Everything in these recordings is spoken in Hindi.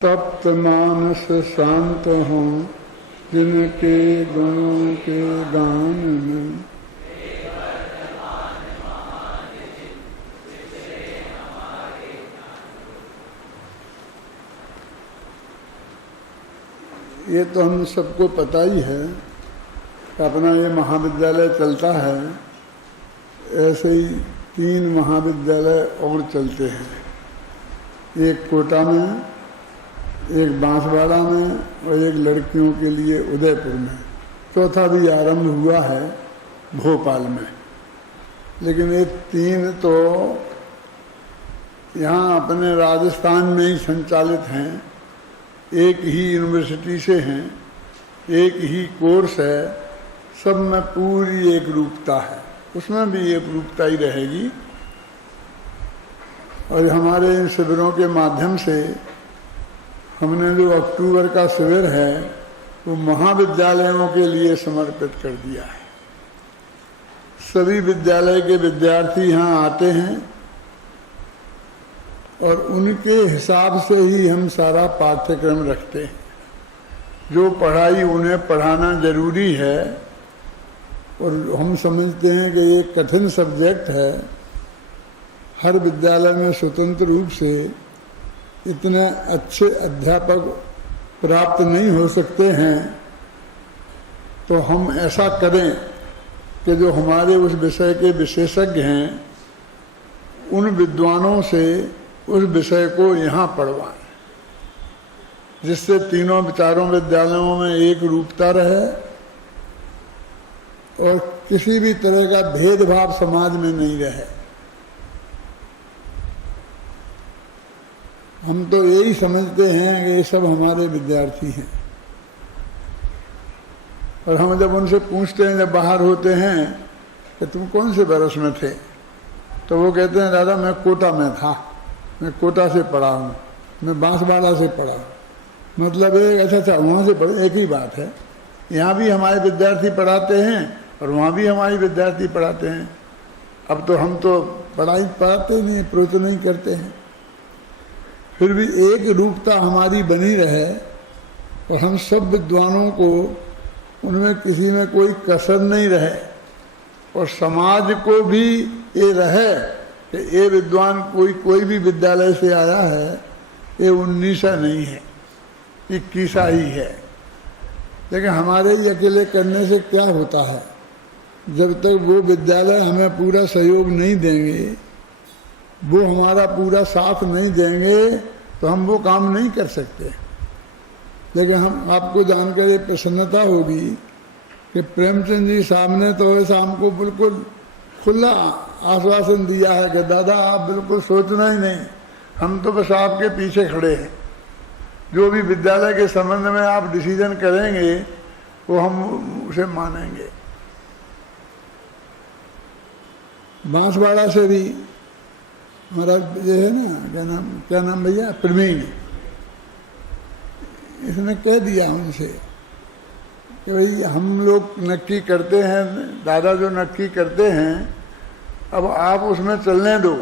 तप्त मानस शांत हों जिनके गुणों के गान में। ये तो हम सबको पता ही है कि अपना ये महाविद्यालय चलता है, ऐसे ही 3 महाविद्यालय और चलते हैं, एक कोटा में, एक बांसवाड़ा में और एक लड़कियों के लिए उदयपुर में। चौथा भी आरंभ हुआ है भोपाल में। लेकिन ये 3 तो यहाँ अपने राजस्थान में ही संचालित हैं, एक ही यूनिवर्सिटी से हैं, एक ही कोर्स है, सब में पूरी एक रूपता है, उसमें भी एक रूपता ही रहेगी। और हमारे इन शिविरों के माध्यम से हमने जो अक्टूबर का शिविर है वो महाविद्यालयों के लिए समर्पित कर दिया है। सभी विद्यालय के विद्यार्थी यहाँ आते हैं और उनके हिसाब से ही हम सारा पाठ्यक्रम रखते हैं। जो पढ़ाई उन्हें पढ़ाना जरूरी है और हम समझते हैं कि ये कठिन सब्जेक्ट है, हर विद्यालय में स्वतंत्र रूप से इतने अच्छे अध्यापक प्राप्त नहीं हो सकते हैं, तो हम ऐसा करें कि जो हमारे उस विषय के विशेषज्ञ हैं उन विद्वानों से उस विषय को यहाँ पढ़वाएं, जिससे तीनों चारों विद्यालयों में एक रूपता रहे और किसी भी तरह का भेदभाव समाज में नहीं रहे। हम तो यही समझते हैं कि ये सब हमारे विद्यार्थी हैं, और हम जब उनसे पूछते हैं, जब बाहर होते हैं कि तुम कौन से बरस में थे, तो वो कहते हैं दादा मैं कोटा में था, मैं कोटा से पढ़ा हूँ, मैं बांसवाड़ा से पढ़ा हूँ। मतलब एक अच्छा वहाँ से पढ़े, एक ही बात है। यहाँ भी हमारे विद्यार्थी पढ़ाते हैं और वहाँ भी हमारे विद्यार्थी पढ़ाते हैं। अब तो हम तो पढ़ाई पढ़ाते नहीं, प्रवचन नहीं करते हैं, फिर भी एक रूपता हमारी बनी रहे और हम सब विद्वानों को उनमें किसी में कोई कसर नहीं रहे, और समाज को भी ये रहे कि ये विद्वान कोई भी विद्यालय से आया है, ये 19 नहीं है, 21 ही है। लेकिन हमारे ही अकेले करने से क्या होता है, जब तक वो विद्यालय हमें पूरा सहयोग नहीं देंगे, वो हमारा पूरा साथ नहीं देंगे, तो हम वो काम नहीं कर सकते। लेकिन हम आपको जानकर ये प्रसन्नता होगी कि प्रेमचंद जी साहब ने तो ऐसा हमको बिल्कुल खुला आश्वासन दिया है कि दादा आप बिल्कुल सोचना ही नहीं, हम तो बस आपके पीछे खड़े हैं। जो भी विद्यालय के संबंध में आप डिसीजन करेंगे वो हम उसे मानेंगे। बांसवाड़ा से भी हमारा ये है ना, क्या नाम भैया, प्रवीण, इसने कह दिया उनसे कि भाई हम लोग नक्की करते हैं, दादा जो नक्की करते हैं, अब आप उसमें चलने दो,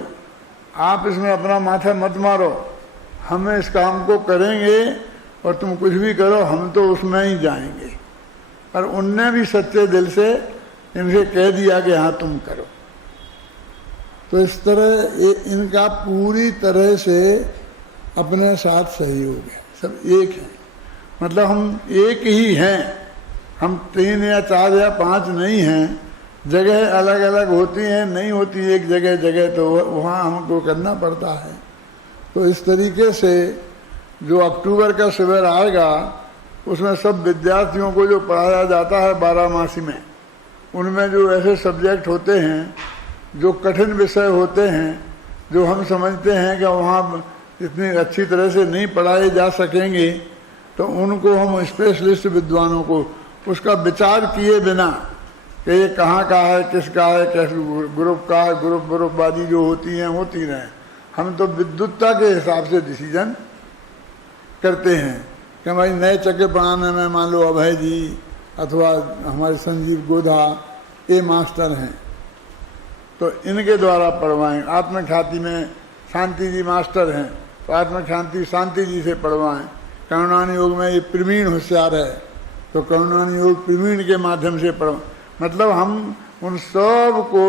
आप इसमें अपना माथा मत मारो, हम इस काम को करेंगे और तुम कुछ भी करो, हम तो उसमें ही जाएंगे। और उनने भी सच्चे दिल से इनसे कह दिया कि हाँ तुम करो। तो इस तरह इनका पूरी तरह से अपने साथ सहयोग है, सब एक है। मतलब हम एक ही हैं, हम 3 या 4 या 5 नहीं हैं। जगह अलग अलग होती हैं, नहीं होती एक जगह, तो वहाँ हमको करना पड़ता है। तो इस तरीके से जो अक्टूबर का शिविर आएगा उसमें सब विद्यार्थियों को जो पढ़ाया जाता है 12मासी में, उनमें जो ऐसे सब्जेक्ट होते हैं, जो कठिन विषय होते हैं, जो हम समझते हैं कि वहाँ इतनी अच्छी तरह से नहीं पढ़ाए जा सकेंगे, तो उनको हम स्पेशलिस्ट विद्वानों को उसका विचार किए बिना कि ये कहाँ का है, किसका है, कैसे ग्रुप का है, ग्रुपवादी जो होती हैं होती रहें। हम तो विद्वत्ता के हिसाब से डिसीजन करते हैं कि हमारी नए चक्के पढ़ाने में मान लो अभय जी अथवा हमारे संजीव गोधा ये मास्टर हैं, तो इनके द्वारा पढ़वाएं। आत्मख्याति में शांति जी मास्टर हैं, आत्मक शांति शांति जी से पढ़वाएं। करुणान योग में ये प्रवीण होशियार है तो करुणान योग प्रवीण के माध्यम से पढ़ो। मतलब हम उन सब को,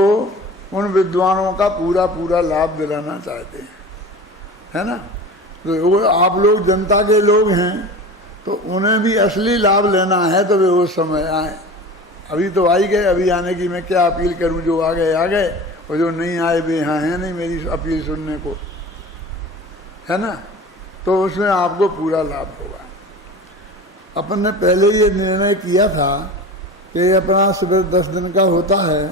उन विद्वानों का पूरा पूरा लाभ दिलाना चाहते हैं, है ना। तो वो आप लोग जनता के लोग हैं तो उन्हें भी असली लाभ लेना है तो वे उस समय आए। अभी तो आ ही गए, अभी आने की मैं क्या अपील करूं, जो आ गए आ गए और जो नहीं आए वे यहाँ हैं नहीं मेरी अपील सुनने को, है ना। तो उसमें आपको पूरा लाभ होगा। अपन ने पहले ये निर्णय किया था कि अपना शिविर 10 दिन का होता है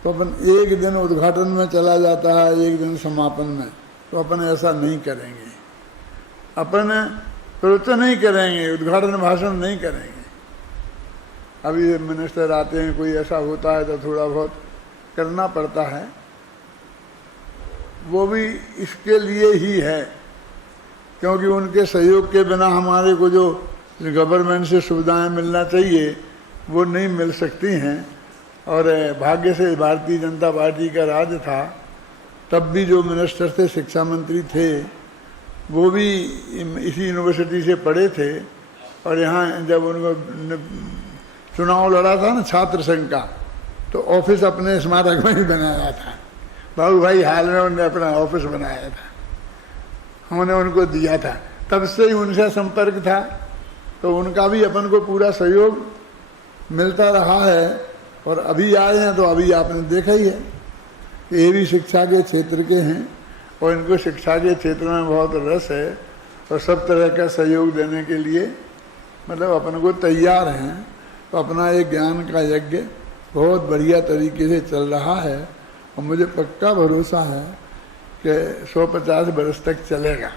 तो अपन एक दिन उद्घाटन में चला जाता है, एक दिन समापन में। तो अपन ऐसा नहीं करेंगे, अपन प्रवचन नहीं करेंगे, उद्घाटन भाषण नहीं करेंगे। अभी मिनिस्टर आते हैं, कोई ऐसा होता है तो थोड़ा बहुत करना पड़ता है, वो भी इसके लिए ही है क्योंकि उनके सहयोग के बिना हमारे को जो गवर्नमेंट से सुविधाएं मिलना चाहिए वो नहीं मिल सकती हैं। और भाग्य से भारतीय जनता पार्टी का राज था, तब भी जो मिनिस्टर थे, शिक्षा मंत्री थे, वो भी इसी यूनिवर्सिटी से पढ़े थे। और यहाँ जब उनको चुनाव लड़ा था ना छात्र संघ का, तो ऑफिस अपने स्मारक में ही बनाया था। बाबू भाई हाल में उन्होंने अपना ऑफिस बनाया था, हमने उनको दिया था, तब से ही उनसे संपर्क था। तो उनका भी अपन को पूरा सहयोग मिलता रहा है। और अभी आए हैं तो अभी आपने देखा ही है, ये भी शिक्षा के क्षेत्र के हैं और इनको शिक्षा के क्षेत्र में बहुत रस है और सब तरह का सहयोग देने के लिए मतलब अपन को तैयार हैं। तो अपना ये ज्ञान का यज्ञ बहुत बढ़िया तरीके से चल रहा है और मुझे पक्का भरोसा है कि 150 वर्ष तक चलेगा।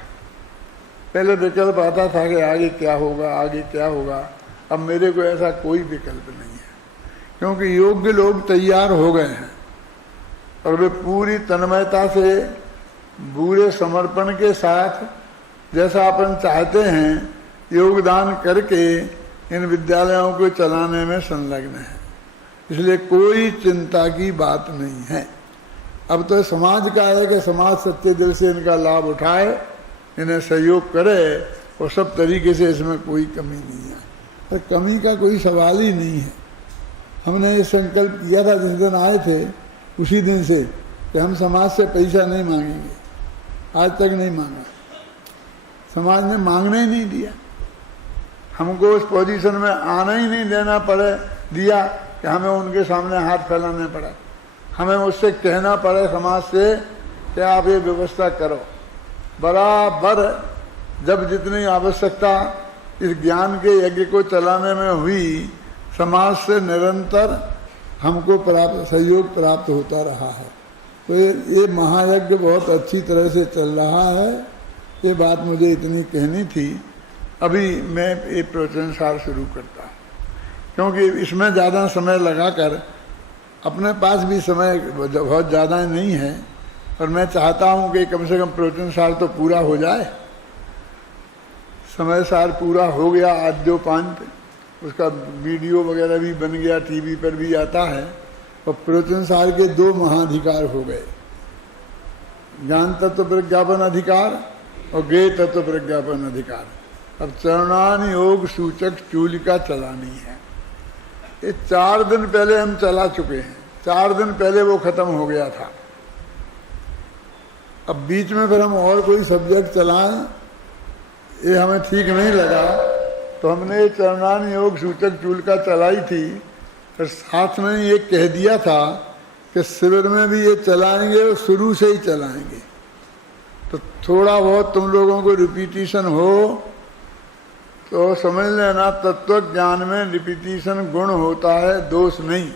पहले विकल्प आता था कि आगे क्या होगा, आगे क्या होगा। अब मेरे को ऐसा कोई विकल्प नहीं है क्योंकि योग्य लोग तैयार हो गए हैं और वे पूरी तन्मयता से, पूरे समर्पण के साथ जैसा अपन चाहते हैं योगदान करके इन विद्यालयों को चलाने में संलग्न है। इसलिए कोई चिंता की बात नहीं है। अब तो समाज का है कि समाज सच्चे दिल से इनका लाभ उठाए, इन्हें सहयोग करे और सब तरीके से इसमें कोई कमी नहीं है। तो कमी का कोई सवाल ही नहीं है। हमने ये संकल्प किया था जिस दिन आए थे उसी दिन से कि हम समाज से पैसा नहीं मांगेंगे। आज तक नहीं मांगा, समाज ने मांगने ही नहीं दिया। हमको उस पोजीशन में आना ही नहीं देना दिया कि हमें उनके सामने हाथ फैलाने पड़ा। हमें उससे कहना पड़े समाज से कि आप ये व्यवस्था करो। बराबर जब जितनी आवश्यकता इस ज्ञान के यज्ञ को चलाने में हुई, समाज से निरंतर हमको सहयोग प्राप्त होता रहा है। तो ये महायज्ञ बहुत अच्छी तरह से चल रहा है। ये बात मुझे इतनी कहनी थी। अभी मैं ये प्रवचन सार शुरू करता हूँ क्योंकि इसमें ज़्यादा समय लगाकर अपने पास भी समय बहुत ज़्यादा नहीं है और मैं चाहता हूँ कि कम से कम प्रवचन सार तो पूरा हो जाए। समय सार पूरा हो गया, आद्योपांत उसका वीडियो वगैरह भी बन गया, टीवी पर भी आता है। और प्रवचन सार के 2 महाधिकार हो गए, ज्ञान तत्व प्रज्ञापन अधिकार और ज्ञेय तत्व प्रज्ञापन अधिकार। अब चरणान योग सूचक चूलिका चलानी है। ये 4 दिन पहले हम चला चुके हैं, 4 दिन पहले वो खत्म हो गया था। अब बीच में फिर हम और कोई सब्जेक्ट चलाएं, ये हमें ठीक नहीं लगा। तो हमने ये चरणान योग सूचक चूलिका चलाई थी, फिर साथ में ये कह दिया था कि शिविर में भी ये चलाएंगे और शुरू से ही चलाएंगे। तो थोड़ा बहुत तुम लोगों को रिपीटिशन हो तो समझ लेना, तत्व ज्ञान में रिपीटिशन गुण होता है, दोष नहीं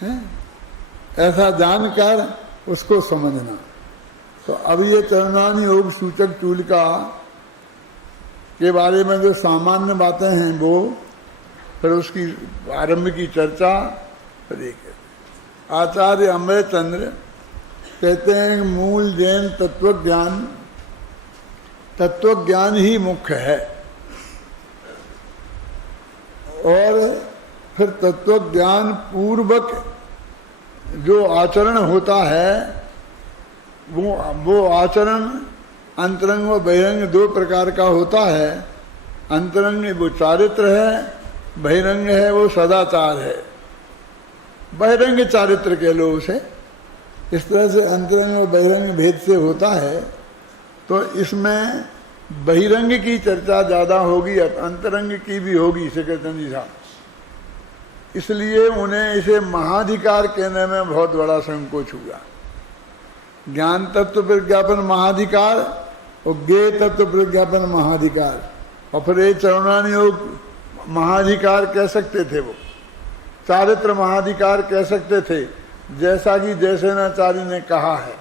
है। ऐसा जानकर उसको समझना। तो अब ये चरणान योग सूचक चूलिका के बारे में जो सामान्य बातें हैं वो, फिर उसकी आरंभ की चर्चा। फिर एक आचार्य अमय चंद्र कहते हैं मूल जैन तत्व ज्ञान ही मुख्य है और फिर तत्व ज्ञान पूर्वक जो आचरण होता है वो आचरण अंतरंग व बहिरंग दो प्रकार का होता है। अंतरंग वो चारित्र है, बहिरंग है वो सदाचार है। बहिरंग चारित्र कह लो उसे। इस तरह से अंतरंग और बहिरंग भेद से होता है। तो इसमें बहिरंग की चर्चा ज्यादा होगी, अंतरंग की भी होगी सेक्रेटरी जी साहब। इसलिए उन्हें इसे महाधिकार कहने में बहुत बड़ा संकोच हुआ। ज्ञान तत्व प्रज्ञापन महाधिकार और ज्ञेय तत्व प्रज्ञापन महाधिकार, और फिर ये चरणानी योग महाधिकार कह सकते थे, वो चारित्र महाधिकार कह सकते थे, जैसा कि जयसेनाचार्य ने कहा है।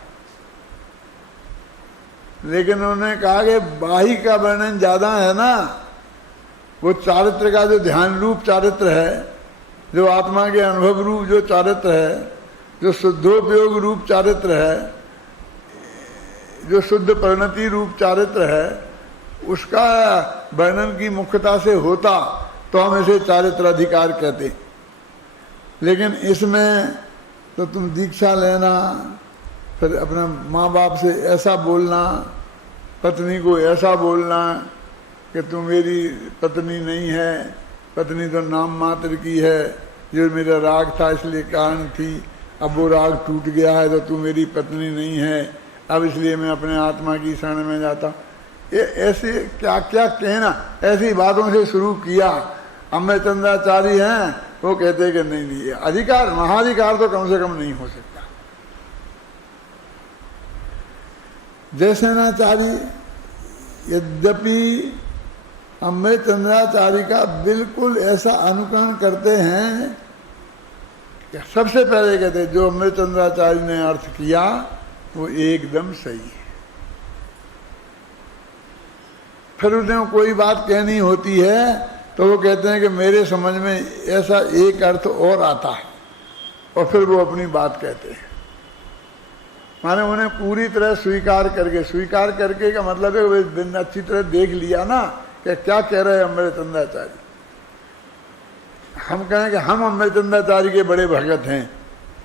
लेकिन उन्होंने कहा कि बाही का वर्णन ज्यादा है ना, वो चारित्र का जो ध्यान रूप चारित्र है, जो आत्मा के अनुभव रूप जो चारित्र है, जो शुद्धोपयोग रूप चारित्र है, जो शुद्ध परिणति रूप चारित्र है, उसका वर्णन की मुख्यता से होता तो हम इसे चारित्र अधिकार कहते। लेकिन इसमें तो तुम दीक्षा लेना, फिर अपने माँ बाप से ऐसा बोलना, पत्नी को ऐसा बोलना कि तुम मेरी पत्नी नहीं है, पत्नी तो नाम मात्र की है, जो मेरा राग था इसलिए कारण थी, अब वो राग टूट गया है तो तू मेरी पत्नी नहीं है, अब इसलिए मैं अपने आत्मा की शरण में जाता। ये ऐसे क्या क्या कहना, ऐसी बातों से शुरू किया। अम्बेचंद्राचार्य हैं, वो कहते कि नहीं नहीं, अधिकार महाधिकार तो कम से कम नहीं हो सकता। जयसेनाचार्य यद्यपि अम्बेचंद्राचार्य का बिल्कुल ऐसा अनुकरण करते हैं कि सबसे पहले कहते जो अम्बेचंद्राचार्य ने अर्थ किया वो एकदम सही है। फिर उन्हें कोई बात कहनी होती है तो वो कहते हैं कि मेरे समझ में ऐसा एक अर्थ और आता है, और फिर वो अपनी बात कहते हैं। माने उन्हें पूरी तरह स्वीकार करके का मतलब है वो अच्छी तरह देख लिया ना कि क्या कह रहे हैं अम्बेचंद्राचार्य। हम कहें कि हम अम्बेचंद्राचार्य के बड़े भगत हैं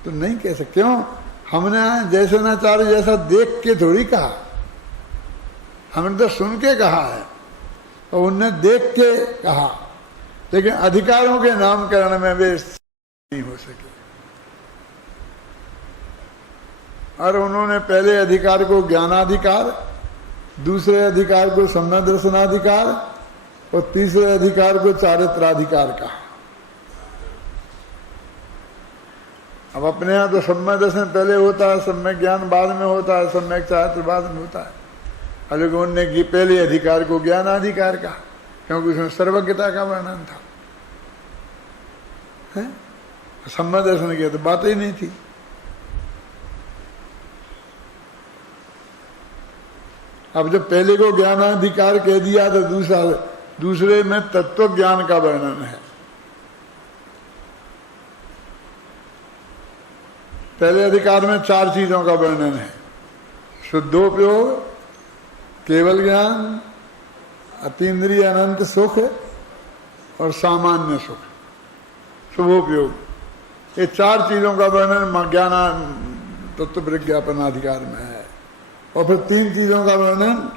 तो नहीं कह सकते। क्यों? हमने जयसेनाचार्य जैसा देख के थोड़ी कहा, हमने तो सुन के कहा है और उनने देख के कहा। लेकिन अधिकारों के नामकरण में वे नहीं हो सके। और उन्होंने पहले अधिकार को ज्ञानाधिकार, दूसरे अधिकार को सम्यक दर्शनाधिकार और तीसरे अधिकार को चारित्राधिकार कहा। अब अपने यहाँ तो सम्यक दर्शन पहले होता है, सम्यक ज्ञान बाद में होता है, सम्यक चारित्र बाद में होता है। हालांकि उन्होंने पहले अधिकार को ज्ञानाधिकार कहा क्योंकि उसमें सर्वज्ञता का वर्णन था। सम्यक दर्शन की तो बात ही नहीं थी। अब जब पहले को ज्ञानाधिकार कह दिया तो दूसरे में तत्व ज्ञान का वर्णन है। पहले अधिकार में 4 चीजों का वर्णन है: शुद्धोपयोग, केवल ज्ञान, अतीन्द्रिय अनंत सुख और सामान्य सुख, शुभोपयोग। ये 4 चीजों का वर्णन ज्ञान तत्व प्रज्ञापन अधिकार में है। और फिर 3 चीजों का वर्णन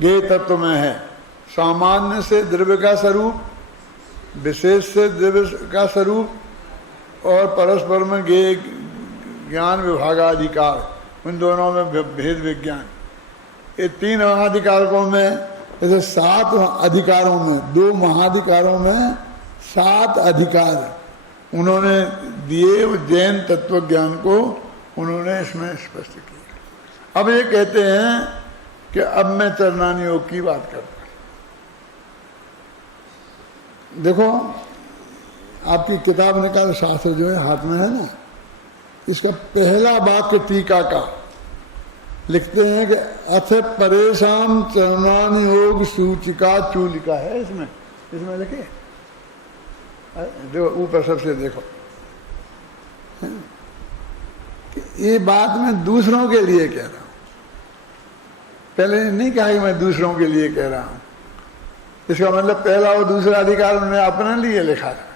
ज्ञेय तत्व में है: सामान्य से द्रव्य का स्वरूप, विशेष से द्रव्य का स्वरूप और परस्पर में ज्ञेय ज्ञान विभागाधिकार, उन दोनों में भेद विज्ञान। ये 3 महाधिकारकों में, जैसे 7 अधिकारों में, 2 महाधिकारों में 7 अधिकार उन्होंने दिए। जैन तत्व ज्ञान को उन्होंने इसमें स्पष्ट किया। अब ये कहते हैं कि अब मैं चरणानी योग की बात करता हूं। देखो आपकी किताब निकाल, शास्त्र जो है हाथ में है ना, इसका पहला वाक्य टीका का लिखते हैं कि अथ परेशान चरणान योग सूचिका चूलिका है। इसमें लिखे, देखो ऊपर सबसे देखो, ये बात मैं दूसरों के लिए कह रहा हूं। पहले नहीं कहा कि मैं दूसरों के लिए कह रहा हूं। इसका मतलब पहला और दूसरा अधिकार उन्होंने अपने लिए लिखा था।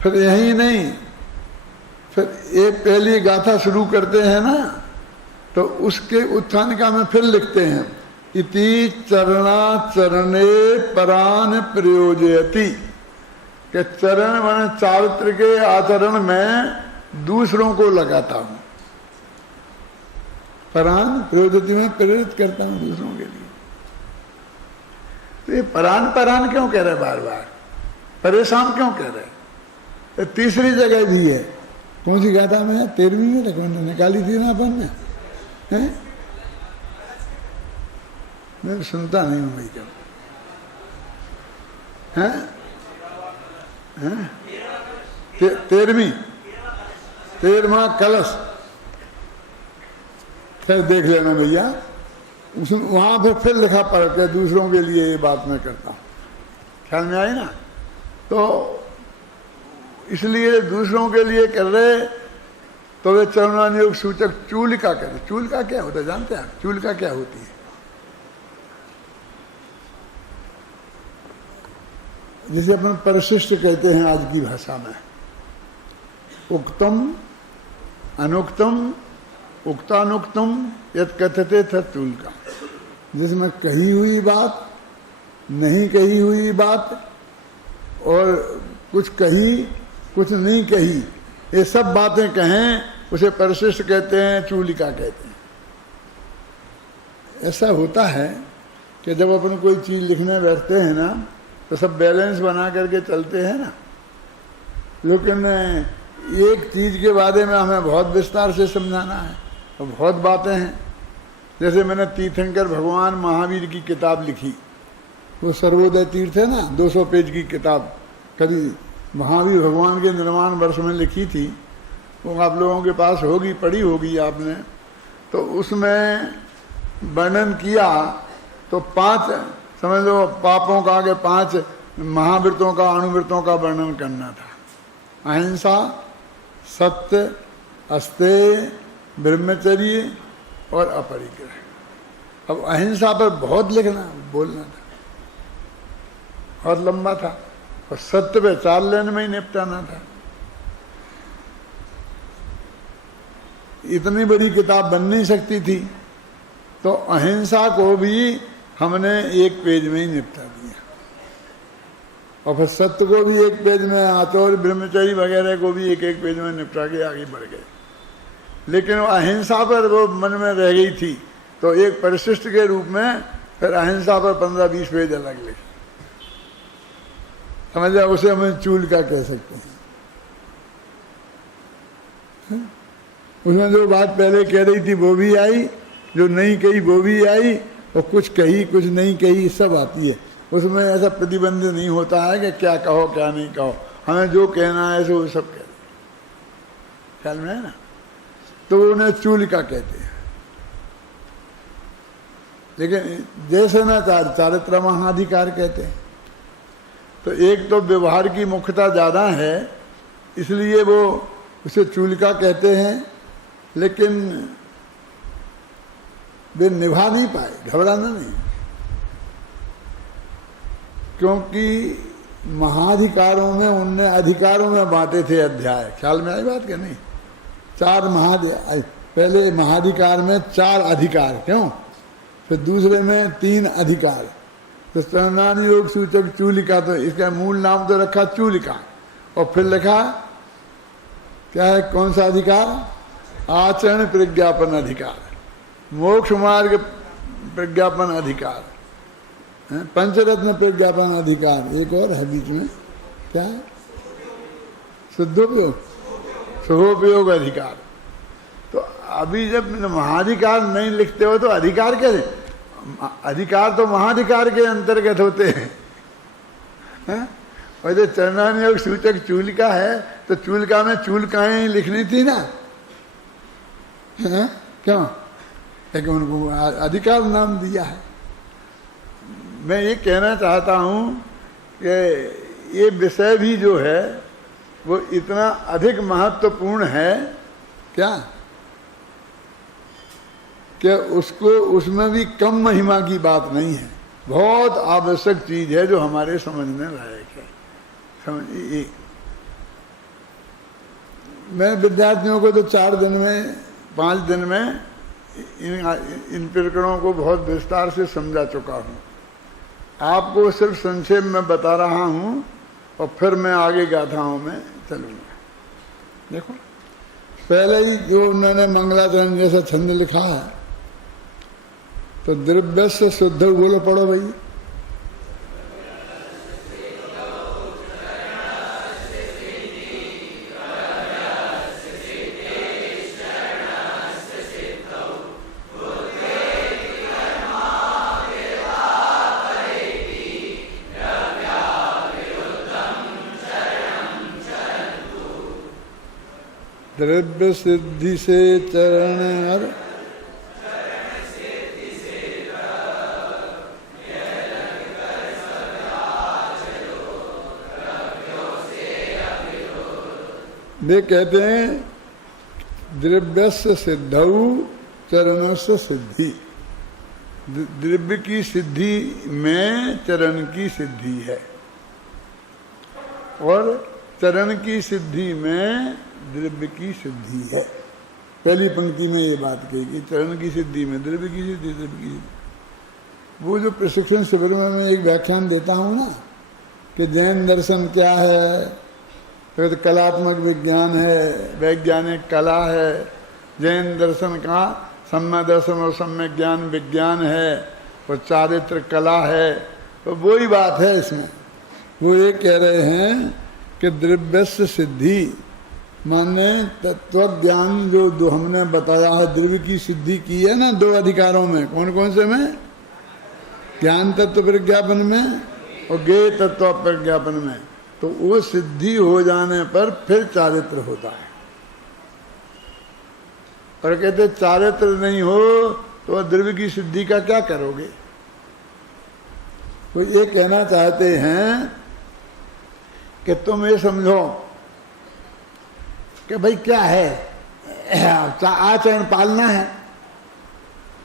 फिर यही नहीं, फिर एक पहली गाथा शुरू करते हैं ना, तो उसके उत्थान का में फिर लिखते हैं, इति चरणा चरणे परान प्रयोजयति, के चरण माने चारित्र के आचरण में दूसरों को लगाता हूं, परान प्रयोजयति में प्रेरित करता हूं दूसरों के लिए। तो ये परान परान क्यों कह रहे बार बार, परेशान क्यों कह रहे? तीसरी जगह भी है, कौन सी गाथा में है? 13वीं में रखना निकाली थी ना अपन ने, हैं? मैं सुनता नहीं हूं भाई कब, हैं? 13वां कलश, फिर देख लेना भैया, वहां फिर लिखा पढ़ के दूसरों के लिए ये बात मैं करता हूं, ख्याल में आई ना? तो इसलिए दूसरों के लिए कर रहे, तो वे चरणानुयोग सूचक चूलिका कहते। चूलिका क्या होता है जानते हैं? चूलिका क्या होती है? जिसे अपन परिशिष्ट कहते हैं आज की भाषा में, उक्तम अनुक्तम उक्तानुक्तम यद कथते तत् चूलिका, जिसमें कही हुई बात, नहीं कही हुई बात, और कुछ कही कुछ नहीं कही, ये सब बातें कहें, उसे परिशिष्ट कहते हैं, चूलिका कहते हैं। ऐसा होता है कि जब अपन कोई चीज़ लिखने बैठते हैं ना, तो सब बैलेंस बना करके चलते हैं ना, लेकिन एक चीज़ के बारे में हमें बहुत विस्तार से समझाना है, और बहुत बातें हैं। जैसे मैंने तीर्थंकर भगवान महावीर की किताब लिखी, वो सर्वोदय तीर्थ है ना, 200 पेज की किताब, कभी महावीर भगवान के निर्माण वर्ष में लिखी थी, वो आप लोगों के पास होगी, पढ़ी होगी आपने। तो उसमें वर्णन किया, तो 5 समझ लो पापों का, आगे 5 महाव्रतों का, अणुव्रतों का वर्णन करना था। अहिंसा, सत्य, अस्तेय, ब्रह्मचर्य और अपरिग्रह। अब अहिंसा पर बहुत लिखना बोलना था, बहुत लंबा था, और सत्य पे 4 लाइन में ही निपटाना था। इतनी बड़ी किताब बन नहीं सकती थी, तो अहिंसा को भी हमने 1 पेज में ही निपटा दिया, और फिर सत्य को भी 1 पेज में, आचौर ब्रह्मचर्य वगैरह को भी 1-1 पेज में निपटा के आगे बढ़ गए। लेकिन वो अहिंसा पर वो मन में रह गई थी, तो एक परिशिष्ट के रूप में फिर अहिंसा पर 15-20 पेज अलग लिखे, समझा? उसे हमें चूलिका कह सकते हैं। उसमें जो बात पहले कह रही थी वो भी आई, जो नहीं कही वो भी आई, और कुछ कही कुछ नहीं कही सब आती है। उसमें ऐसा प्रतिबंध नहीं होता है कि क्या कहो क्या नहीं कहो, हमें जो कहना है सो सब कह दे, ख्याल में है ना? तो उन्हें चूलिका कहते हैं। लेकिन जैसे ना चारित्र महाधिकार कहते हैं, तो एक तो व्यवहार की मुख्यता ज़्यादा है, इसलिए वो उसे चूलिका कहते हैं, लेकिन वे निभा नहीं पाए, घबराना नहीं, क्योंकि महाधिकारों में उनने अधिकारों में बांटे थे अध्याय, ख्याल में आई बात क्या नहीं? 4 पहले महाधिकार में 4 अधिकार, क्यों? फिर दूसरे में 3 अधिकार, तो चरणानुयोग सूचक चूलिका, तो इसका मूल नाम तो रखा चूलिका, और फिर लिखा क्या है, कौन सा अधिकार? आचरण प्रज्ञापन अधिकार, मोक्ष मार्ग प्रज्ञापन अधिकार, पंचरत्न प्रज्ञापन अधिकार, एक और है बीच में, क्या है? शुद्धोपयोग, शुभोपयोग अधिकार। तो अभी जब महाधिकार नहीं लिखते हो तो अधिकार कैसे? अधिकार तो महाधिकार के अंतर्गत होते हैं। और जो चरणानुयोग सूचक चूलिका है, तो चूलिका में चूलिकाएं लिखनी थी ना, क्यों? लेकिन उनको अधिकार नाम दिया है। मैं ये कहना चाहता हूँ कि ये विषय भी जो है वो इतना अधिक महत्वपूर्ण है क्या, कि उसको उसमें भी कम महिमा की बात नहीं है, बहुत आवश्यक चीज है जो हमारे समझने लायक है। समझिए, मैं विद्यार्थियों को तो 4 दिन में 5 दिन में इन प्रकरणों को बहुत विस्तार से समझा चुका हूँ। आपको सिर्फ संक्षेप में बता रहा हूँ और फिर मैं आगे गाथाओं में चलूँगा। देखो पहले ही जो उन्होंने मंगलाचरण जैसा छंद लिखा है, तो द्रव्य से शुद्ध, बोलो पढ़ो भाई। द्रव्य सिद्धि से चरण और वे कहते हैं द्रव्यस्य सिद्धौ चरणस्य सिद्धि। द्रव्य की सिद्धि में चरण की सिद्धि है, और चरण की सिद्धि में द्रव्य की सिद्धि है। पहली पंक्ति में ये बात कही कि चरण की सिद्धि में द्रव्य की सिद्धि, द्रव्य की सिद्धि। वो जो प्रशिक्षण शिविर में मैं एक व्याख्यान देता हूँ ना कि जैन दर्शन क्या है, तो कलात्मक विज्ञान है, वैज्ञानिक कला है। जैन दर्शन का सम्यक दर्शन और सम्यक ज्ञान विज्ञान है, और चारित्र कला है। तो वही बात है इसमें। वो ये कह रहे हैं कि द्रव्यस्य सिद्धि माने तत्व ज्ञान जो हमने बताया है, द्रव्य की सिद्धि की है ना 2 अधिकारों में। कौन कौन से में? ज्ञान तत्व प्रज्ञापन में और ज्ञेय तत्व प्रज्ञापन में। तो वो सिद्धि हो जाने पर फिर चारित्र होता है। और कहते चारित्र नहीं हो तो द्रव्य की सिद्धि का क्या करोगे? वो ये कहना चाहते हैं कि तुम ये समझो कि भाई क्या है, आचरण पालना है,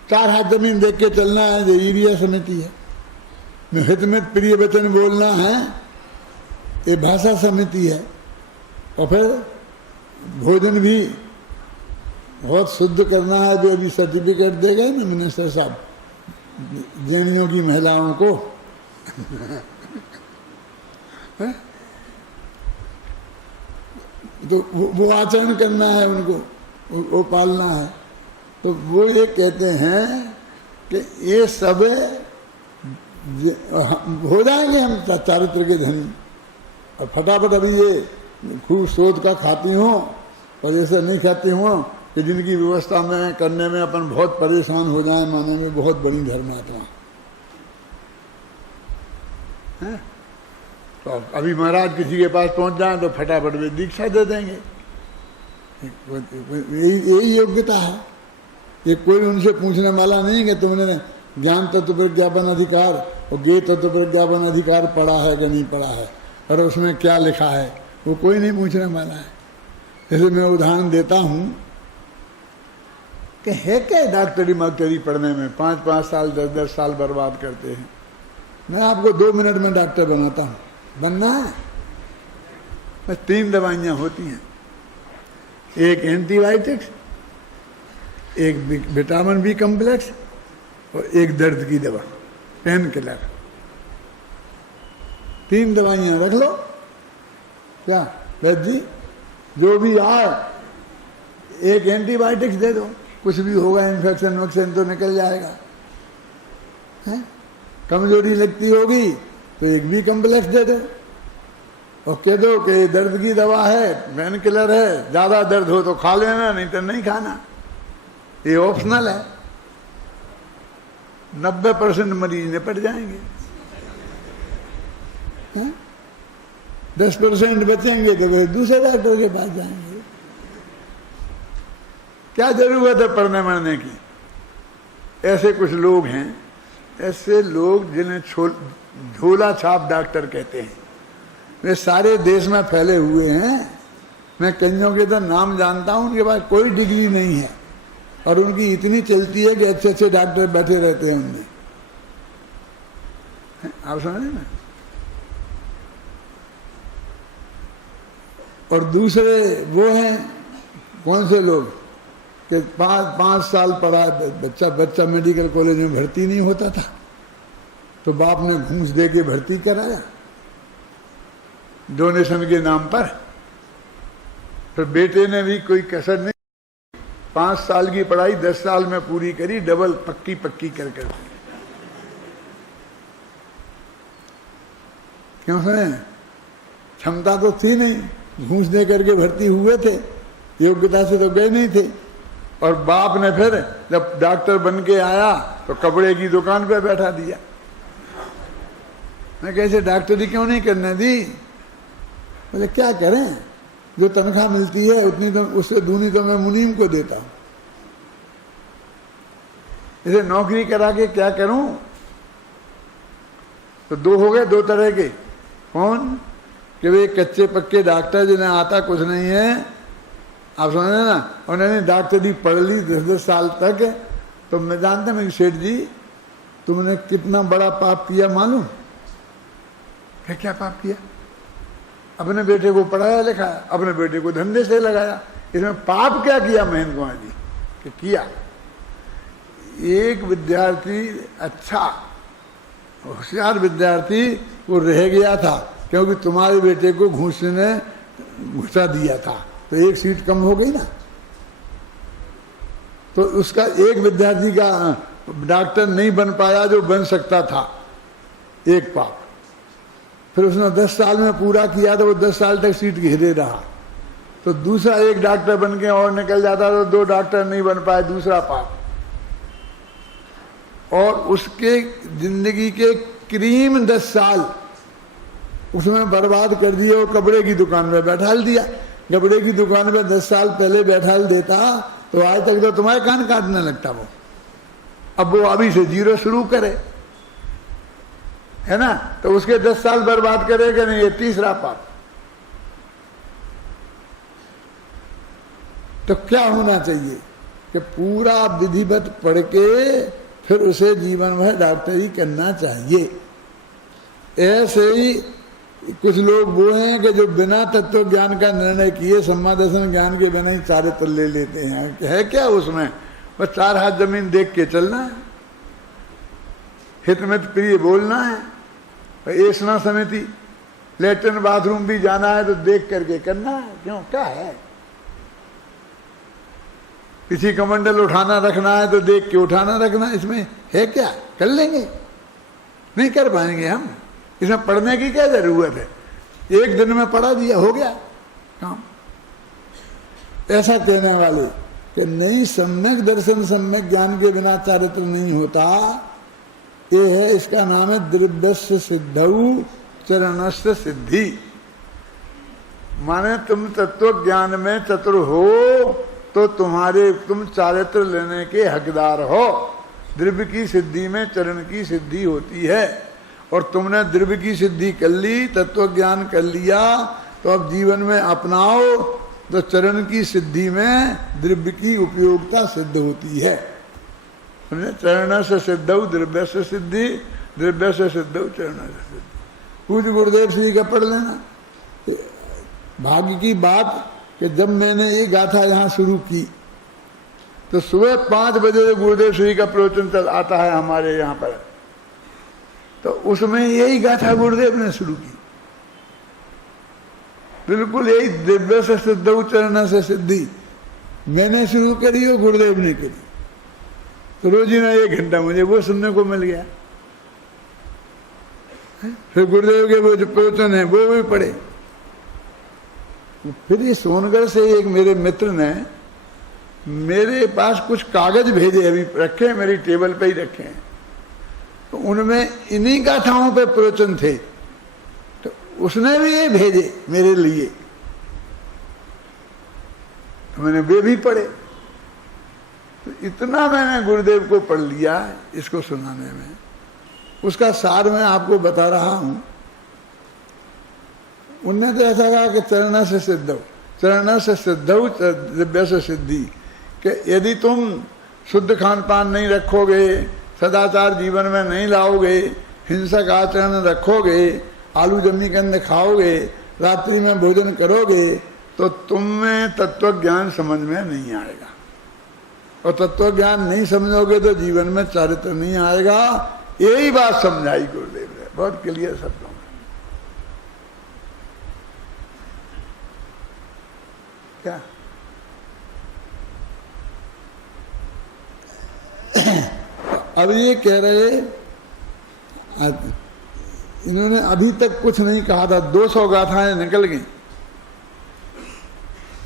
4 हाथ जमीन देख के चलना है, जो ईरिया समिति है। हित में प्रिय वचन बोलना है, ये भाषा समिति है। और फिर भोजन भी बहुत शुद्ध करना है, जो अभी सर्टिफिकेट देगा ना मिनिस्टर साहब जैनियों की महिलाओं को तो वो आचरण करना है, उनको वो पालना है। तो वो ये कहते हैं कि ये सब हो जाएंगे हम चारित्र के धनी। और फटाफट अभी ये खूब शोध का खाती हूँ और ऐसा नहीं खाती हूँ कि जिनकी व्यवस्था में करने में अपन बहुत परेशान हो जाए, माने में बहुत बड़ी धर्मात्मा है। तो अभी महाराज किसी के पास पहुंच जाए तो फटाफट वे दीक्षा दे देंगे। यही योग्यता है। ये कोई उनसे पूछने वाला नहीं कि तुमने ज्ञान तत्व प्रज्ञापन अधिकार और ज्ञेय तत्व प्रज्ञापन अधिकार पढ़ा है कि नहीं पढ़ा है, और उसमें क्या लिखा है, वो कोई नहीं पूछने वाला है। जैसे मैं उदाहरण देता हूँ कि है क्या डॉक्टरी मास्टरी पढ़ने में 5-5 साल 10-10 साल बर्बाद करते हैं। मैं आपको 2 मिनट में डॉक्टर बनाता हूँ। बनना है बस 3 दवाइयाँ होती हैं, एक एंटीबायोटिक्स, एक विटामिन बी कम्प्लेक्स और एक दर्द की दवा, पेन किलर। 3 दवाइयाँ रख लो। क्या वैद्य जी, जो भी आए एक एंटीबायोटिक्स दे दो, कुछ भी होगा इन्फेक्शन वक्शन तो निकल जाएगा। है? कमजोरी लगती होगी तो एक भी कम्प्लेक्स दे दो और कह दो कि दर्द की दवा है, पेन किलर है, ज़्यादा दर्द हो तो खा लेना, नहीं तो नहीं खाना, ये ऑप्शनल है। 90% मरीज निपट जाएंगे। 10% बचेंगे तो फिर दूसरे डॉक्टर के पास जाएंगे। क्या जरूरत है पढ़ने मरने की? ऐसे कुछ लोग हैं, ऐसे लोग जिन्हें झोला छाप डॉक्टर कहते हैं, वे सारे देश में फैले हुए हैं। मैं कईयों के तो नाम जानता हूं, उनके पास कोई डिग्री नहीं है और उनकी इतनी चलती है कि अच्छे अच्छे डॉक्टर बैठे रहते हैं उनमें। आप समझे ना? और दूसरे वो हैं कौन से लोग कि 5 साल पढ़ा बच्चा मेडिकल कॉलेज में भर्ती नहीं होता था तो बाप ने घूस दे के भर्ती कराया डोनेशन के नाम पर। फिर बेटे ने भी कोई कसर नहीं, 5 साल की पढ़ाई 10 साल में पूरी करी, डबल पक्की कर क्यों सुने? क्षमता तो थी नहीं, घूस दे करके भर्ती हुए थे, योग्यता से तो गए नहीं थे। और बाप ने फिर जब डॉक्टर बन के आया तो कपड़े की दुकान पे बैठा दिया। मैं कैसे डॉक्टरी क्यों नहीं करने दी? बोले क्या करें, जो तनख्वाह मिलती है उतनी तो उससे दूनी तो मैं मुनीम को देता हूं, इसे नौकरी करा के क्या करूं? तो 2 हो गए, 2 तरह के। कौन? कि वे कच्चे पक्के डॉक्टर जिन्हें आता कुछ नहीं है, आप समझे ना, उन्होंने डॉक्टरी पढ़ ली 10-10 साल तक। तो मैं जानता मेरी सेठ जी तुमने कितना बड़ा पाप किया मालूम? क्या पाप किया? अपने बेटे को पढ़ाया लिखाया, अपने बेटे को धंधे से लगाया, इसमें पाप क्या किया महेंद्र कुमार जी? कि किया एक विद्यार्थी अच्छा होशियार विद्यार्थी वो रह गया था क्योंकि तुम्हारे बेटे को घूस ने घुसा दिया था तो 1 सीट कम हो गई ना। तो उसका एक विद्यार्थी का डॉक्टर नहीं बन पाया जो बन सकता था, एक पाप। फिर उसने 10 साल में पूरा किया तो वो 10 साल तक सीट घेरे रहा। तो दूसरा एक डॉक्टर बन के और निकल जाता तो 2 डॉक्टर नहीं बन पाए, दूसरा पाप। और उसके जिंदगी के करीब 10 साल उसमें बर्बाद कर दिए। वो कपड़े की दुकान में बैठाल दिया, कपड़े की दुकान में 10 साल पहले बैठाल देता तो आज तक तो तुम्हारे कान काटने लगता वो। अब वो अभी से 0 शुरू करे, है ना, तो उसके 10 साल बर्बाद करेगा नहीं, ये तीसरा पाप। तो क्या होना चाहिए कि पूरा विधिवत पढ़ के फिर उसे जीवन में डॉक्टरी करना चाहिए। ऐसे ही कुछ लोग वो हैं कि जो बिना तत्व ज्ञान का निर्णय किए सम्मा दर्शन ज्ञान के बिना ही चारित्र ले लेते हैं। है क्या उसमें? बस 4 हाथ जमीन देख के चलना है, हितमित प्रिय बोलना है, ऐसा समिति लेटरिन बाथरूम भी जाना है तो देख करके करना है। क्यों, क्या है? किसी कमंडल उठाना रखना है तो देख के उठाना रखना, इसमें है क्या? कर लेंगे, नहीं कर पाएंगे हम। इसमें पढ़ने की क्या जरूरत है? 1 दिन में पढ़ा दिया, हो गया काम। ऐसा कहने वाले कि नहीं, सम्यक दर्शन सम्यक ज्ञान के बिना चारित्र नहीं होता, ये है, इसका नाम है द्रव्यस्य सिद्धौ चरणस्य सिद्धि। माने तुम तत्व ज्ञान में चतुर हो तो तुम चारित्र लेने के हकदार हो। द्रव्य की सिद्धि में चरण की सिद्धि होती है, और तुमने द्रव्य की सिद्धि कर ली, तत्व ज्ञान कर लिया, तो अब जीवन में अपनाओ तो चरण की सिद्धि में द्रव्य की उपयोगिता सिद्ध होती है। चरण से सिद्धौ द्रव्य से सिद्धि, द्रव्य से सिद्धौ चरण से सिद्धि। पूज्य गुरुदेव श्री का पढ़ लेना। भाग्य की बात कि जब मैंने ये गाथा यहाँ शुरू की तो सुबह 5 बजे गुरुदेव श्री का प्रवचन चल आता है हमारे यहाँ पर, तो उसमें यही गाथा गुरुदेव ने शुरू की, बिल्कुल यही दिव्य से सिद्धौ चरण से सिद्धि मैंने शुरू करी और गुरुदेव ने करी। तो रोजीना 1 घंटा मुझे वो सुनने को मिल गया। फिर गुरुदेव के वो जो प्रवचन है वो भी पढ़े। फिर ये सोनगढ़ से एक मेरे मित्र ने मेरे पास कुछ कागज भेजे, अभी रखे हैं मेरी टेबल पे ही रखे हैं, तो उनमें इन्हीं गाथाओं पे प्रवचन थे, तो उसने भी ये भेजे मेरे लिए, तो मैंने वे भी पढ़े। तो इतना मैंने गुरुदेव को पढ़ लिया इसको सुनाने में। उसका सार मैं आपको बता रहा हूं। उनने तो ऐसा कहा कि चरण से सिद्धौ, चरण से सिद्धौ दिव्य से सिद्धि, कि यदि तुम शुद्ध खान पान नहीं रखोगे, सदाचार जीवन में नहीं लाओगे, हिंसक आचरण रखोगे, आलू जमी कंद खाओगे, रात्रि में भोजन करोगे, तो तुम में तत्व ज्ञान समझ में नहीं आएगा, और तत्व ज्ञान नहीं समझोगे तो जीवन में चारित्र नहीं आएगा। यही बात समझाई गुरुदेव ने बहुत क्लियर शब्दों में। क्या अब ये कह रहे, इन्होंने अभी तक कुछ नहीं कहा था, 200 गाथाएं निकल गई।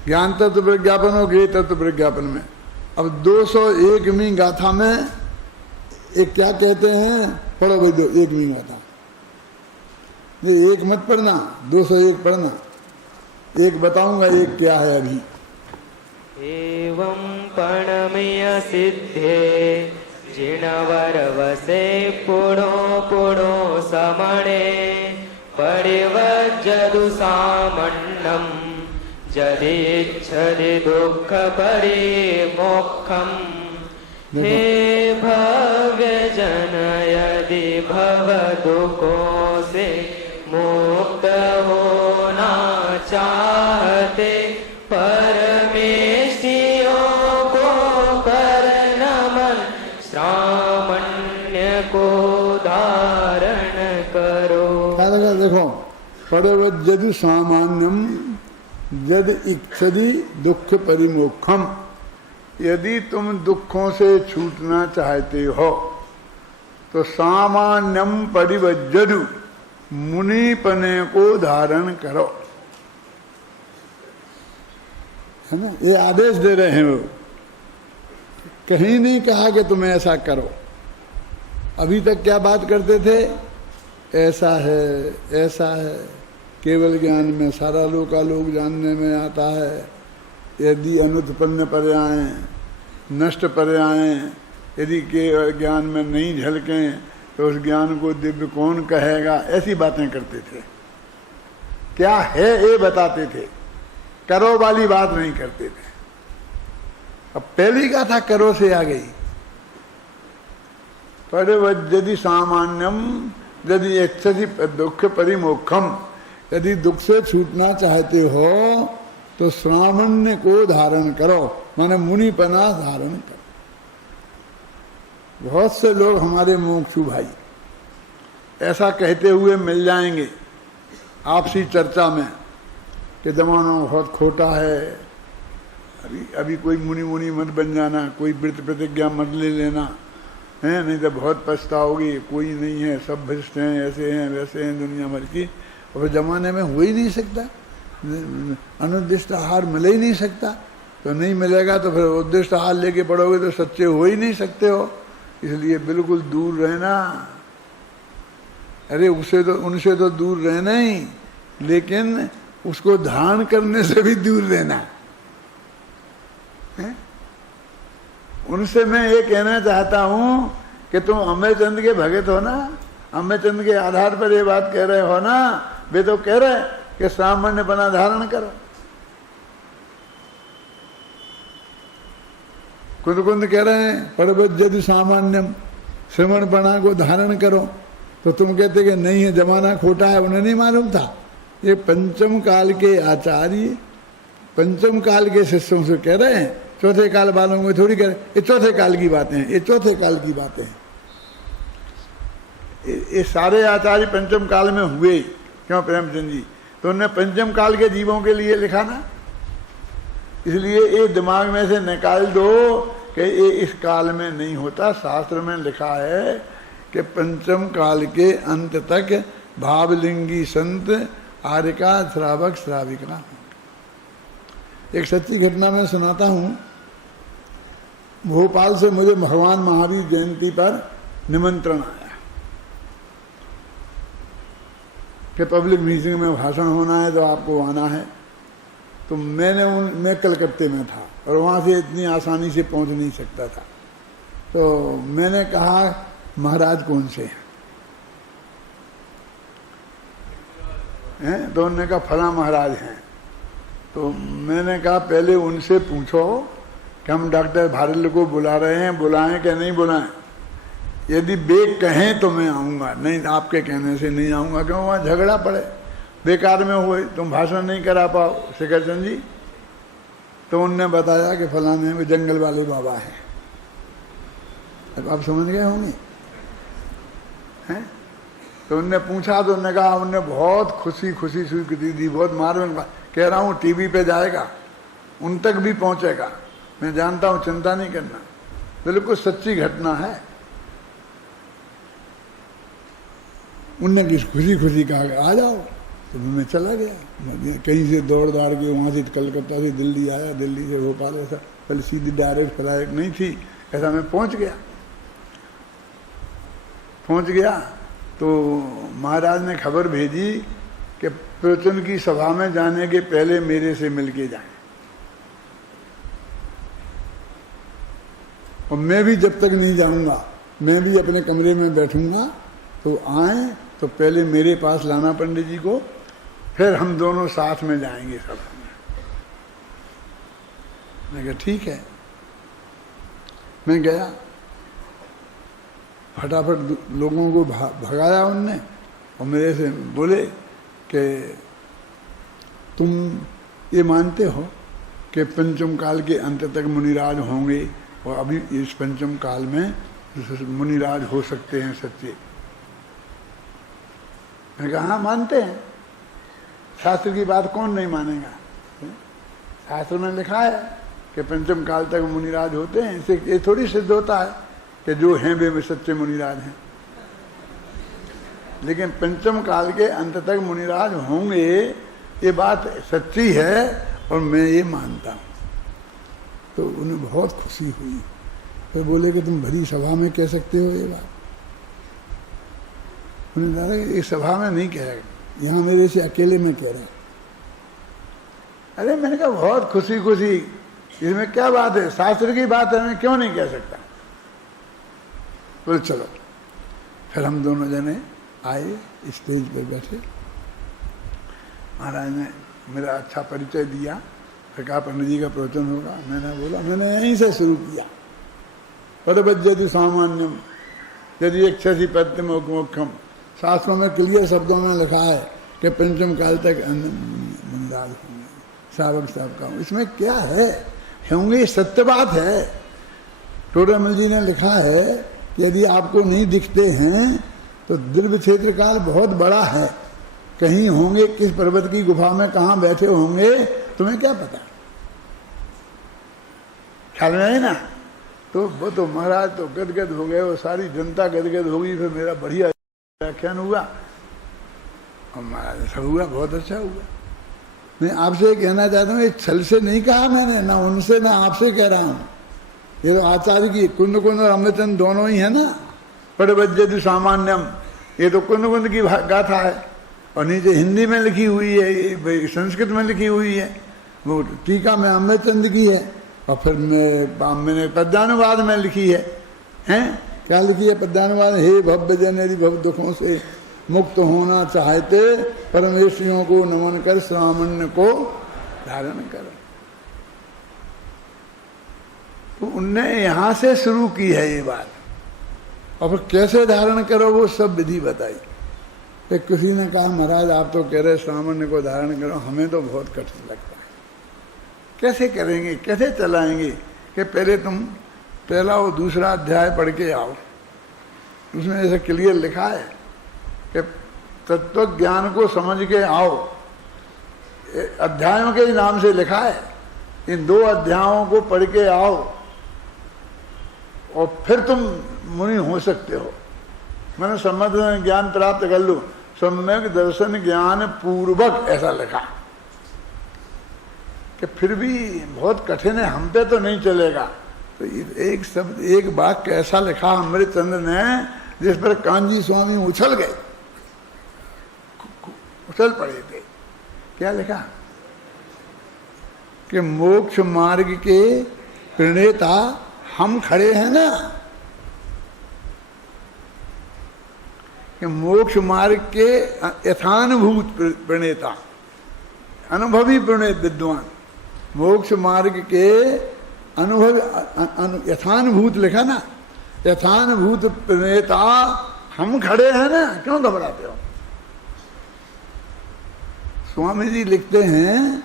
ज्ञान तत्व प्रज्ञापन हो गए तत्व प्रज्ञापन में। अब 201वीं गाथा में एक क्या कहते हैं, पढ़ो भाई 1वीं गाथा। ये एक मत पढ़ना, 201 पढ़ना। एक बताऊंगा एक क्या है अभी। एवं पणमय सिद्धे जिणवर वसे पुणो पुणो समणे परिवज्जदु सामन्नम जदिच्छदि दुःख परिमोक्षम्। हे भव्य जन यदि भव दुखों से मुक्त होना चाहते परमेष्टियों को कर नमन श्रामण्य को धारण करो। देखो परवज्जदि सामान्यम यद इच्छति दुख परिमोक्षम। यदि तुम दुखों से छूटना चाहते हो तो सामान्यम परिवज्जदु मुनिपने को धारण करो, है ना। ये आदेश दे रहे हैं वो, कहीं नहीं कहा कि तुम ऐसा करो। अभी तक क्या बात करते थे, ऐसा है ऐसा है, केवल ज्ञान में सारा लोकालोक जानने में आता है। यदि अनुत्पन्न पर्याय नष्ट पर्याय यदि के ज्ञान में नहीं झलकें तो उस ज्ञान को दिव्य कौन कहेगा, ऐसी बातें करते थे। क्या है ये बताते थे, करो वाली बात नहीं करते थे। अब पहली गाथा करो से आ गई। परिवज्जदि सामान्यम यदि इच्छति दुख परिमोक्षम। यदि दुख से छूटना चाहते हो तो श्रामण्य को धारण करो, माने मुनिपना धारण करो। बहुत से लोग हमारे मोक्षु भाई ऐसा कहते हुए मिल जाएंगे आपसी चर्चा में कि जमाना बहुत खोटा है, अभी कोई मुनि मत बन जाना, कोई व्रत प्रतिज्ञा मत ले लेना है, नहीं तो बहुत पछताओगे, कोई नहीं है, सब भ्रष्ट हैं, ऐसे हैं वैसे हैं, दुनिया भर की। और जमाने में हो ही नहीं सकता, अनुद्दिष्ट आहार मिल ही नहीं सकता। तो नहीं मिलेगा तो फिर उद्दिष्ट आहार लेके पड़ोगे तो सच्चे हो ही नहीं सकते हो। इसलिए बिल्कुल दूर रहना। अरे उनसे तो दूर रहना ही, लेकिन उसको धारण करने से भी दूर रहना है? उनसे मैं ये कहना चाहता हूं कि तुम अम्बेचंद के भगत हो ना, अम्बेचंद के आधार पर ये बात कह रहे हो ना। वे तो कह रहे कि सामान्य बना धारण करो। कुंद कह रहे हैं परवज्जदि सामान्यम, श्रवण बना को धारण करो। तो तुम कहते कि नहीं है, जमाना खोटा है, उन्हें नहीं मालूम था। ये पंचम काल के आचार्य पंचम काल के शिष्यों से कह रहे हैं, चौथे काल वालों को थोड़ी कह रहे। ये चौथे काल की बातें हैं, ये चौथे काल की बातें हैं। ये सारे आचार्य पंचम काल में हुए, क्यों प्रेमचंद जी? तो उन्होंने पंचम काल के जीवों के लिए लिखा ना। इसलिए ये दिमाग में से निकाल दो कि ये इस काल में नहीं होता। शास्त्र में लिखा है कि पंचम काल के अंत तक भावलिंगी संत आर्यका श्रावक श्राविका। एक सच्ची घटना मैं सुनाता हूँ। भोपाल से मुझे भगवान महावीर जयंती पर निमंत्रण आया कि पब्लिक मीटिंग में भाषण होना है तो आपको आना है। तो मैं कलकत्ते में था और वहाँ से इतनी आसानी से पहुँच नहीं सकता था। तो मैंने कहा महाराज कौन से हैं? तो उन्होंने कहा फला महाराज हैं। तो मैंने कहा पहले उनसे पूछो कि हम डॉक्टर भारल को बुला रहे हैं, बुलाएं कि नहीं बुलाएं। यदि वे कहें तो मैं आऊँगा, नहीं आपके कहने से नहीं आऊँगा, क्यों वहाँ झगड़ा पड़े। बेकार में हो, तुम भाषण नहीं करा पाओ शेखरचंद जी। तो उनने बताया कि फलाने में जंगल वाले बाबा हैं। अब आप समझ गए होंगे हैं? तो उनने पूछा तो उनने कहा, उनने बहुत खुशी स्वीकृति दी, बहुत मार्मिक बात। कह रहा हूँ टीवी पे जाएगा, उन तक भी पहुंचेगा, मैं जानता हूँ, चिंता नहीं करना, बिल्कुल सच्ची घटना है। उनने खुशी कहा आ जाओ। तो मैं चला गया, कहीं से दौड़ के वहाँ से कलकत्ता से दिल्ली आया, दिल्ली से भोपाल, ऐसा पहले सीधी डायरेक्ट फ्लाइट नहीं थी, ऐसा मैं पहुँच गया। तो महाराज ने खबर भेजी कि प्रवचन की सभा में जाने के पहले मेरे से मिल के जाएं। और मैं भी जब तक नहीं जाऊंगा, मैं भी अपने कमरे में बैठूंगा, तो आए तो पहले मेरे पास लाना पंडित जी को, फिर हम दोनों साथ में जाएंगे सभा में। मैं कहा ठीक है। मैं गया, फटाफट लोगों को भगाया उनने, और मेरे से बोले कि तुम ये मानते हो कि पंचम काल के अंत तक मुनिराज होंगे, और अभी इस पंचम काल में मुनिराज हो सकते हैं सच्चे? मैं कहा हाँ मानते हैं, शास्त्र की बात कौन नहीं मानेगा। शास्त्र में लिखा है कि पंचम काल तक मुनिराज होते हैं, इससे ये थोड़ी सिद्ध होता है कि जो हैं वे सच्चे मुनिराज हैं। लेकिन पंचम काल के अंत तक मुनिराज होंगे, ये बात सच्ची है और मैं ये मानता हूँ। तो उन्हें बहुत खुशी हुई। फिर बोले कि तुम भरी सभा में कह सकते हो ये बात? उन्हें कहा कि इस सभा में नहीं कह रहा, यहाँ मेरे से अकेले में कह रहा। अरे मैंने कहा बहुत खुशी, इसमें क्या बात है, शास्त्र की बात है, मैं क्यों नहीं कह सकता। बोले चलो। फिर हम दोनों जने आए, स्टेज पर बैठे, महाराज ने मेरा अच्छा परिचय दिया, फिर कहा पंडित जी का प्रवचन होगा। मैंने बोला, मैंने यहीं से शुरू किया, पदबज्जति सामान्यम यदि इच्छसि पद्य मुख्यम। शास्त्रों में क्लियर शब्दों में लिखा है कि पंचम काल तक मुनिराज होंगे, सावक साहब का। इसमें क्या है, होंगे, सत्य बात है। टोडरमल जी ने लिखा है कि यदि आपको नहीं दिखते हैं तो दिव्य क्षेत्र काल बहुत बड़ा है, कहीं होंगे, किस पर्वत की गुफा में कहाँ बैठे होंगे, तुम्हें क्या पता। ख्याल में है ना। तो वो तो महाराज तो गदगद हो गए, वो सारी जनता गदगद हो गई। फिर मेरा बढ़िया व्याख्यान हुआ और महाराज सब हुआ, बहुत अच्छा हुआ। मैं आपसे कहना चाहता हूँ, ये छल से नहीं कहा मैंने, ना उनसे ना आपसे कह रहा हूँ। ये तो आचार्य की कुंद और अमृतचंद दोनों ही है ना। पदबज्जति सामान्यम, ये तो कुंद की गाथा है, और नीचे हिंदी में लिखी हुई है, संस्कृत में लिखी हुई है, वो टीका में अमृतचंद की है, और फिर मैंने पद्यानुवाद में लिखी है। हैं क्या लिखी है पद्यानुवाद? हे भव्य जन यदि भव दुखों से मुक्त होना चाहते, परमेश्वरियों को नमन कर श्रावण को धारण करो। तो उनने यहाँ से शुरू की है ये बात, और फिर कैसे धारण करो वो सब विधि बताई। फिर किसी ने कहा महाराज आप तो कह रहे श्रावण को धारण करो, हमें तो बहुत कठिन लगता है, कैसे करेंगे, कैसे चलाएंगे? कि पहले तुम पहला और दूसरा अध्याय पढ़ के आओ, उसमें ऐसा क्लियर लिखा है कि तत्व ज्ञान को समझ के आओ। अध्यायों के नाम से लिखा है, इन 2 अध्यायों को पढ़ के आओ और फिर तुम मुनि हो सकते हो। मैंने सम्यक ज्ञान प्राप्त कर लो, सम्यक दर्शन ज्ञान पूर्वक, ऐसा लिखा। कि फिर भी बहुत कठिन है, हम पे तो नहीं चलेगा। तो एक शब्द, एक वाक्य ऐसा लिखा अमृतचंद्र ने, जिस पर कांजी स्वामी उछल गए, उछल पड़े थे। क्या लिखा? कि मोक्ष मार्ग के प्रणेता हम खड़े हैं ना। कि मोक्ष मार्ग के यथानुभूत प्रणेता, अनुभवी प्रणेत विद्वान, मोक्ष मार्ग के अनुभव यथानुभूत लिखा ना, यथानुभूत प्रणेता हम खड़े हैं ना, क्यों घबराते हो? स्वामी जी लिखते हैं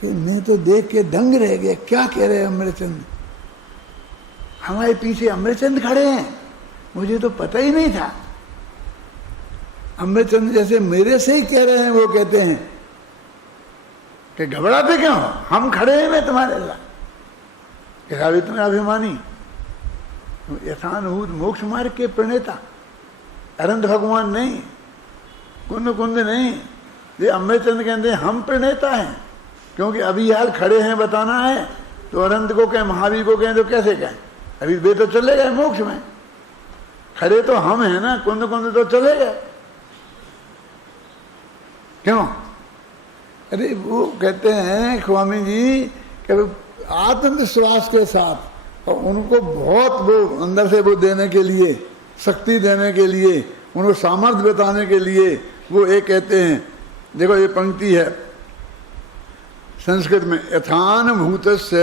कि मैं तो देख के दंग रह गया, क्या कह रहे हैं अमृतचंद, हमारे पीछे अमृतचंद खड़े हैं, मुझे तो पता ही नहीं था। अमृतचंद जैसे मेरे से ही कह रहे हैं, वो कहते हैं कि घबराते क्यों, हम खड़े हैं मैं तुम्हारे अल्लाह के साथ, इतने अभिमानी, यथानुभूत मोक्ष मार्ग के प्रणेता, अनंत भगवान नहीं, कुंद कुंद नहीं, ये अमृतचंद कहते हैं हम प्रणेता हैं, क्योंकि अभी यार खड़े हैं बताना है, तो अनंत को कहें, महावीर को कहें तो कैसे कहें, अभी वे तो चले गए मोक्ष में, खड़े तो हम हैं ना, कुंद कुंद तो चले गए, क्यों? अरे वो कहते हैं स्वामी जी कि आत्मविश्वास के साथ, और उनको बहुत वो अंदर से वो देने के लिए, शक्ति देने के लिए, उनको सामर्थ्य बताने के लिए वो एक कहते हैं, देखो ये पंक्ति है संस्कृत में, यथानुभूतस्य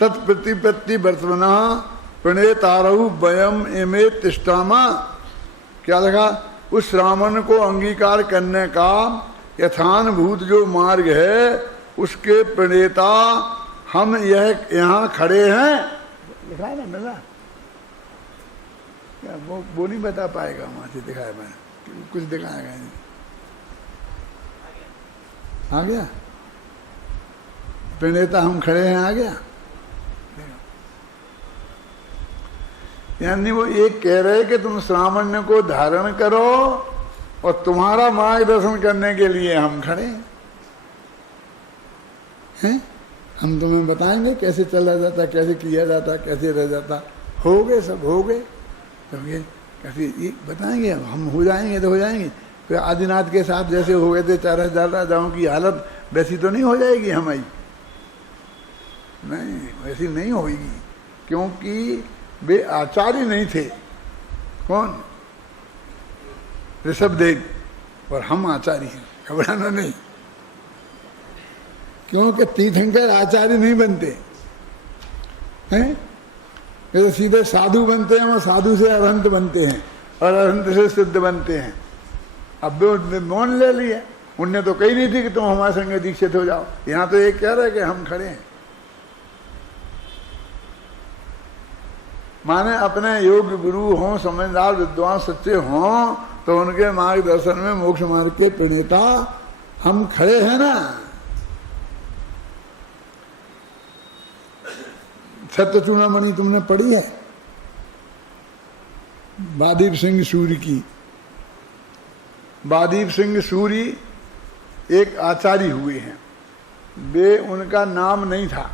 तत्प्रतिपत्ति वर्तमना प्रणेतारहु वयम इमे तिष्ठामा। क्या लिखा? उस श्रावण को अंगीकार करने का यथानुभूत जो मार्ग है उसके प्रणेता हम यह यहाँ खड़े हैं। लिखा है ना मेरा, क्या वो नहीं बता पाएगा, वहां से दिखाया मैंने, कुछ दिखाएगा नहीं, आ गया प्रणेता हम खड़े हैं, आ गया। यानी वो एक कह रहे कि तुम श्रावण्य को धारण करो और तुम्हारा मार्गदर्शन करने के लिए हम खड़े हैं, हम तुम्हें बताएंगे कैसे चला जाता, कैसे किया जाता, कैसे रह जाता, हो गए सब हो गए, कैसे ये बताएंगे, हम हो जाएंगे तो हो जाएंगे। फिर आदिनाथ के साथ जैसे हो गए थे 4000 राजाओं की हालत, वैसी तो नहीं हो जाएगी हमारी, नहीं वैसी नहीं होगी, क्योंकि वे आचार्य नहीं थे। कौन? ऋषभदेव, और हम आचार्य हैं, घबराना नहीं, क्योंकि तीर्थंकर आचार्य नहीं बनते हैं, ये तो सीधे साधु बनते हैं, और साधु से अरहंत बनते हैं, और अरहंत से सिद्ध बनते हैं। अब वे मौन ले लिया, उनने तो कही नहीं थी कि तुम हमारे संग दीक्षित हो जाओ, यहाँ तो एक कह रहे कि हम खड़े हैं। माने अपने योग्य गुरु हों, समझदार विद्वान सच्चे हों, तो उनके मार्गदर्शन में मोक्ष मार्ग के प्रणेता हम खड़े हैं ना। सत्य चूड़ामणि तुमने पढ़ी है, बादीप सिंह सूरी की। बादीप सिंह सूरी एक आचार्य हुए हैं, वे उनका नाम नहीं था,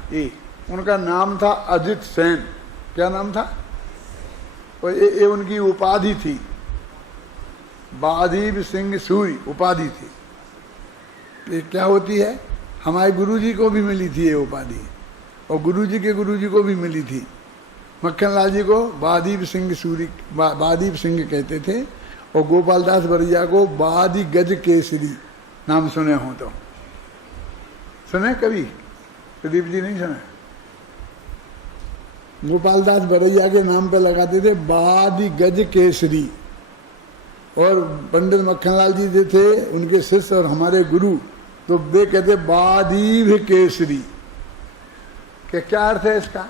उनका नाम था अजित सेन। क्या नाम था? और ये उनकी उपाधि थी, बादीप सिंह सूरी उपाधि थी। ये क्या होती है? हमारे गुरुजी को भी मिली थी ये उपाधि, और गुरुजी के गुरुजी को भी मिली थी। मक्खनलाल जी को बादीप सिंह सूरी, बादीप सिंह कहते थे, और गोपाल दास बरिया को बादी गज केसरी। नाम सुने हो तो सुने कभी? प्रदीप जी नहीं सुने? गोपाल दास बरैया के नाम पे लगाते थे बादी गज केसरी। और पंडित मक्खनलाल जी जो थे उनके शिष्य और हमारे गुरु, तो वे कहते बादीव केसरी। क्या अर्थ है इसका?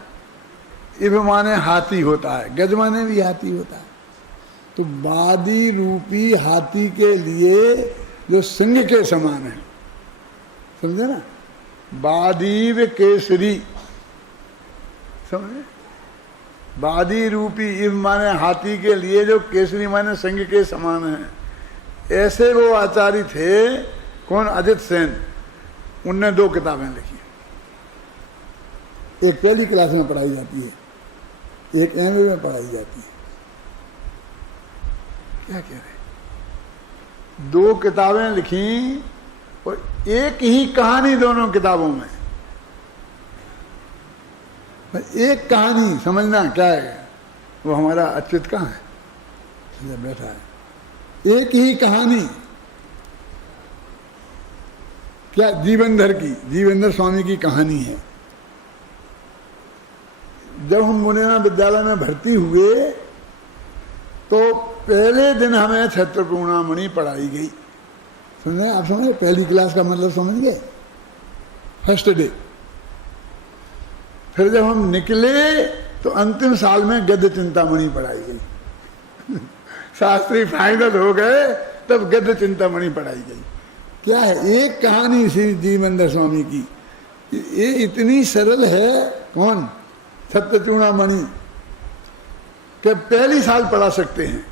इब माने हाथी होता है, गज माने भी हाथी होता है, तो बादी रूपी हाथी के लिए जो सिंह के समान है, समझे ना? बादीव केसरी, समझे? बादी रूपी इव माने हाथी के लिए जो केसरी माने सिंह के समान है। ऐसे वो आचार्य थे। कौन? अजित सेन। उनने 2 किताबें लिखी, एक पहली क्लास में पढ़ाई जाती है, एक एमए में पढ़ाई जाती है। क्या कह रहे? 2 किताबें लिखी और एक ही कहानी दोनों किताबों में। एक कहानी समझना क्या है? वो हमारा अच्युत कहाँ है? बैठा है। एक ही कहानी, क्या? जीवनधर की, जीवनधर स्वामी की कहानी है। जब हम मुनेना विद्यालय में भर्ती हुए तो पहले दिन हमें छत्र चूड़ामणि पढ़ाई गई। समझ रहे? आप समझ, पहली क्लास का मतलब समझ गए, फर्स्ट डे। फिर जब हम निकले तो अंतिम साल में गद्य चिंतामणि पढ़ाई गई। शास्त्री फाइनल हो गए तब गद्य चिंतामणि पढ़ाई गई। क्या है, एक कहानी श्री जीवनंदर स्वामी की, ये इतनी सरल है, कौन, सत्यचूड़ामणि, कि पहली साल पढ़ा सकते हैं,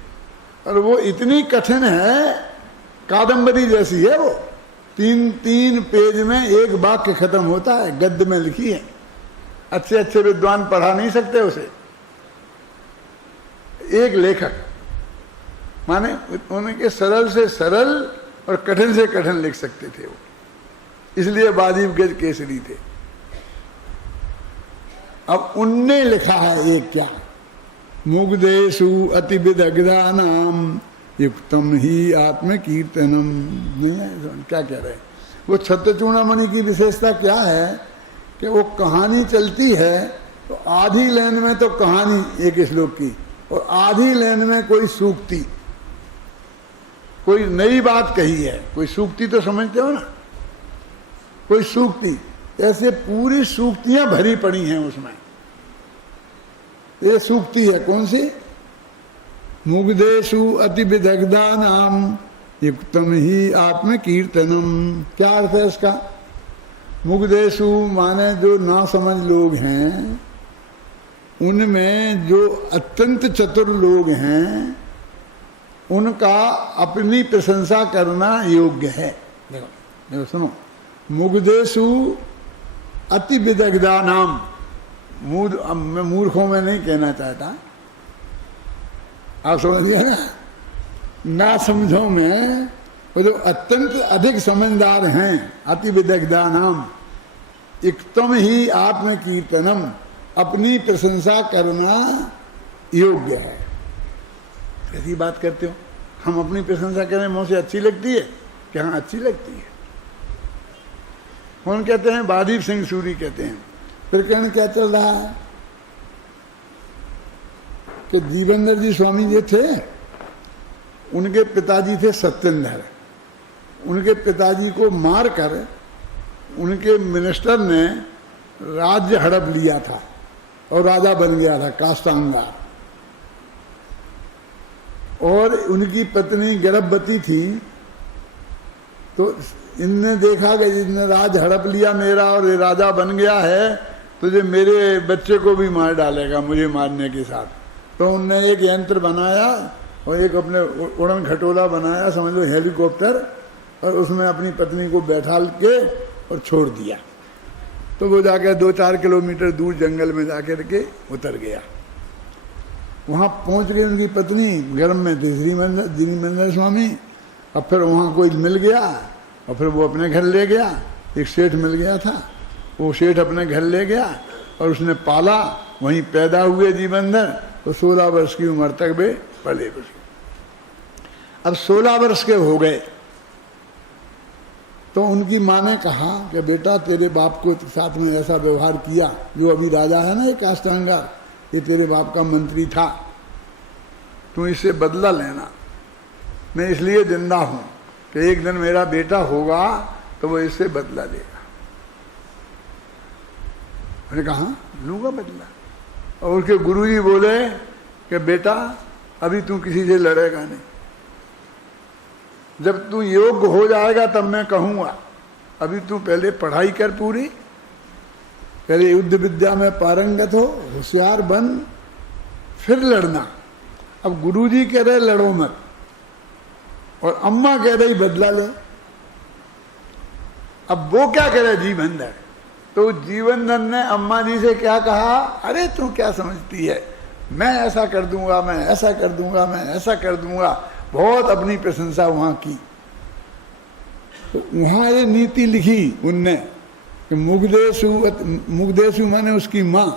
और वो इतनी कठिन है, कादंबरी जैसी है वो। 3 पेज में एक वाक्य खत्म होता है, गद्य में लिखी है। अच्छे अच्छे विद्वान पढ़ा नहीं सकते उसे। एक लेखक, माने उनके सरल से सरल और कठिन से कठिन लिख सकते थे वो, इसलिए बाजीव गज केसरी थे। अब उनने लिखा है एक क्या, मुग्धेषु अति विदग्धानाम युक्तम ही आत्म कीर्तनम। क्या कह रहे हैं वो? सत्यचूड़ामणि की विशेषता क्या है कि वो कहानी चलती है तो आधी लाइन में तो कहानी एक श्लोक की, और आधी लाइन में कोई सूक्ति, कोई नई बात कही है, कोई सूक्ति तो समझते हो ना, कोई सूक्ति, ऐसे पूरी सूक्तियां भरी पड़ी हैं उसमें। ये सूक्ति है कौन सी? मुग्धेषु अति विदग्धानाम युक्तम ही आत्म कीर्तनम। क्या अर्थ है इसका? मुग्धेषु माने जो ना समझ लोग हैं, उनमें जो अत्यंत चतुर लोग हैं, उनका अपनी प्रशंसा करना योग्य है। देखो देखो सुनो, मुग्धेषु अति विदग्धानाम, मैं मूर्खों में नहीं कहना चाहता, आप समझिए ना, ना समझो में वो जो अत्यंत अधिक समझदार हैं, अति विदग्धानाम, युक्तम ही आत्म कीर्तनम, अपनी प्रशंसा करना योग्य है। कैसी बात करते हो? हम अपनी प्रशंसा करें, मुँह से अच्छी लगती है कि हाँ अच्छी लगती है। कौन कहते हैं? बादीप सिंह सूरी कहते हैं। फिर कहने क्या चल रहा है कि जीवनदर जी स्वामी जी थे, उनके पिताजी थे सत्येंद्र। उनके पिताजी को मारकर उनके मिनिस्टर ने राज्य हड़प लिया था और राजा बन गया था काष्टांगार। और उनकी पत्नी गर्भवती थी, तो इनने देखा कि इसने राज हड़प लिया मेरा और ये राजा बन गया है, तो ये मेरे बच्चे को भी मार डालेगा मुझे मारने के साथ। तो उनने एक यंत्र बनाया और एक अपने उड़न खटोला बनाया, समझ लो हेलीकॉप्टर, और उसमें अपनी पत्नी को बैठा के और छोड़ दिया। तो वो जाकर 2-4 किलोमीटर दूर जंगल में जाकर के उतर गया। वहाँ पहुँच गई उनकी पत्नी, गर्भ में थी श्रीमंदर स्वामी। अब फिर वहाँ कोई मिल गया और फिर वो अपने घर ले गया। एक सेठ मिल गया था, वो सेठ अपने घर ले गया और उसने पाला, वहीं पैदा हुए जीवनधर। तो 16 वर्ष की उम्र तक वे पले बसे। अब 16 वर्ष के हो गए तो उनकी माँ ने कहा कि बेटा तेरे बाप को साथ में ऐसा व्यवहार किया, जो अभी राजा है ना ये काष्टांगार, ये तेरे बाप का मंत्री था, तू इससे बदला लेना। मैं इसलिए जिंदा हूँ कि एक दिन मेरा बेटा होगा तो वो इससे बदला लेगा। मैंने कहा लूंगा बदला। और उसके गुरुजी बोले कि बेटा अभी तू किसी से लड़ेगा नहीं, जब तू योग्य हो जाएगा तब मैं कहूँगा, अभी तू पहले पढ़ाई कर पूरी, पहले युद्ध विद्या में पारंगत हो, होशियार बन, फिर लड़ना। अब गुरुजी कह रहे लड़ो मत और अम्मा कह रही बदला ले। अब वो क्या करे जीवनधर? तो जीवनधर ने अम्मा जी से क्या कहा, अरे तू क्या समझती है, मैं ऐसा कर दूंगा, मैं ऐसा कर दूंगा, मैं ऐसा कर दूंगा। बहुत अपनी प्रशंसा वहां की। तो वहां ये नीति लिखी उनने कि मुग्धेषु माने उसकी माँ,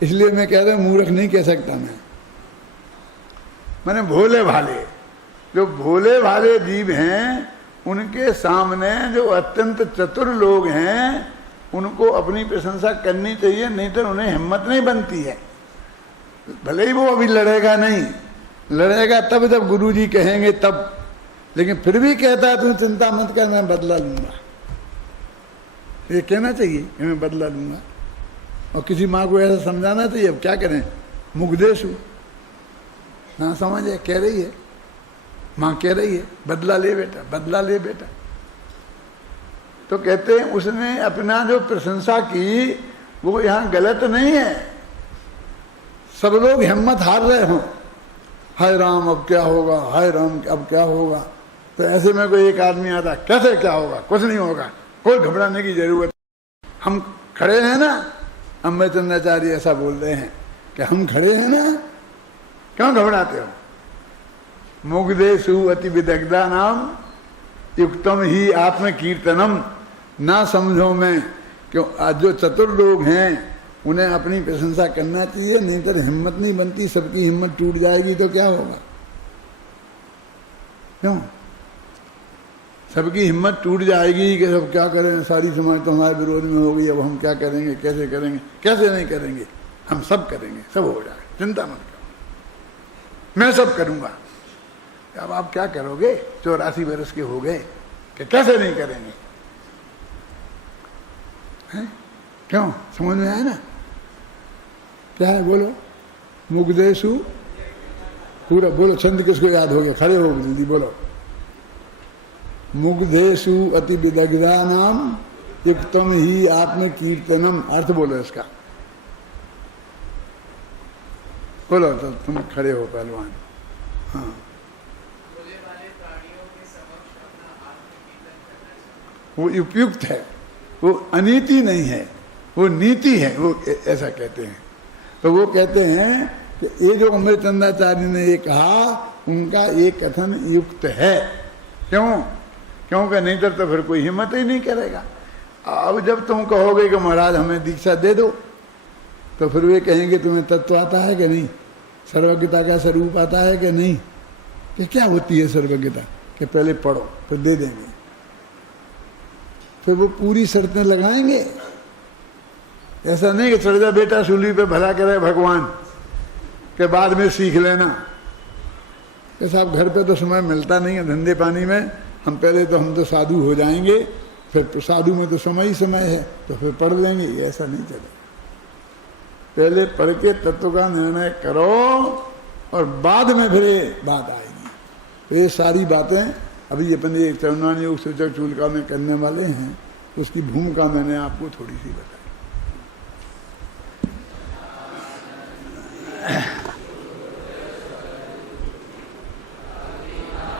इसलिए मैं कह रहा हूं मूर्ख नहीं कह सकता मैंने भोले भाले, जो भोले भाले जीव हैं उनके सामने जो अत्यंत चतुर लोग हैं उनको अपनी प्रशंसा करनी चाहिए, नहीं तो उन्हें हिम्मत नहीं बनती है। भले ही वो अभी लड़ेगा नहीं, लड़ेगा तब जब गुरुजी कहेंगे तब लेकिन फिर भी कहता है तू चिंता मत कर, मैं बदला लूंगा। ये कहना चाहिए कि मैं बदला लूंगा। और किसी माँ को ऐसा समझाना चाहिए। अब क्या करें, मुग्धेशु ना समझे, कह रही है माँ, कह रही है बदला ले बेटा, बदला ले बेटा। तो कहते हैं उसने अपना जो प्रशंसा की वो यहाँ गलत नहीं है। सब लोग हिम्मत हार रहे हों, हाय राम अब क्या होगा, हाय राम अब क्या होगा, तो ऐसे में कोई एक आदमी आता, कैसे क्या होगा, कुछ नहीं होगा, कोई घबराने की जरूरत। हम खड़े हैं ना, अम्बेचंद्राचार्य ऐसा बोल रहे हैं कि हम खड़े हैं ना, क्यों घबराते हो। मुग्धेषु अति विदग्धा नाम युक्तम ही आत्म कीर्तनम, ना समझो में क्यों। आज जो चतुर लोग हैं उन्हें अपनी प्रशंसा करना चाहिए, नहीं तो हिम्मत नहीं बनती। सबकी हिम्मत टूट जाएगी तो क्या होगा, क्यों। सबकी हिम्मत टूट जाएगी कि सब क्या करें, सारी समाज तो हमारे विरोध में होगी, अब हम क्या करेंगे, कैसे करेंगे, कैसे नहीं करेंगे, हम सब करेंगे, सब हो जाए, चिंता मत करो, मैं सब करूंगा। अब आप क्या करोगे, 84 वर्ष के हो गए कि कैसे नहीं करेंगे, हैं? क्यों, समझ में आया ना क्या है, बोलो। मुग्धेषु, पूरा बोलो, छंद किसको याद हो गया, खड़े हो जल्दी बोलो। मुग्धेषु अति विदग्धा नाम युक्तम ही आत्म कीर्तनम, अर्थ बोलो इसका, बोलो। तो तुम खड़े हो पहलवान। हाँ, वो उपयुक्त है, वो अनीति नहीं है, वो नीति है, वो ऐसा कहते हैं। तो वो कहते हैं कि ये जो अमृतचंद्राचार्य ने ये कहा, उनका ये कथन युक्त है। क्यों, क्योंकि नहीं तो फिर कोई हिम्मत ही नहीं करेगा। अब जब तुम कहोगे कि महाराज हमें दीक्षा दे दो, तो फिर वे कहेंगे तुम्हें तत्व आता है कि नहीं, सर्वज्ञता का स्वरूप आता है कि नहीं, कि क्या होती है सर्वज्ञता, कि पहले पढ़ो फिर दे देंगे। फिर वो पूरी शर्तें लगाएंगे। ऐसा नहीं कि चढ़ जा बेटा सूली पे, भला करे भगवान, के बाद में सीख लेना। कि साहब घर पे तो समय मिलता नहीं है, धंधे पानी में, हम तो साधु हो जाएंगे, फिर साधु में तो समय ही समय है, तो फिर पढ़ लेंगे। ऐसा नहीं चलेगा। पहले पढ़ के तत्व का निर्णय करो और बाद में फिर बात आएगी। तो ये सारी बातें अभी अपन ये चरणान योग सूचक चूलिका में करने वाले हैं, उसकी भूमिका मैंने आपको थोड़ी सी बताई।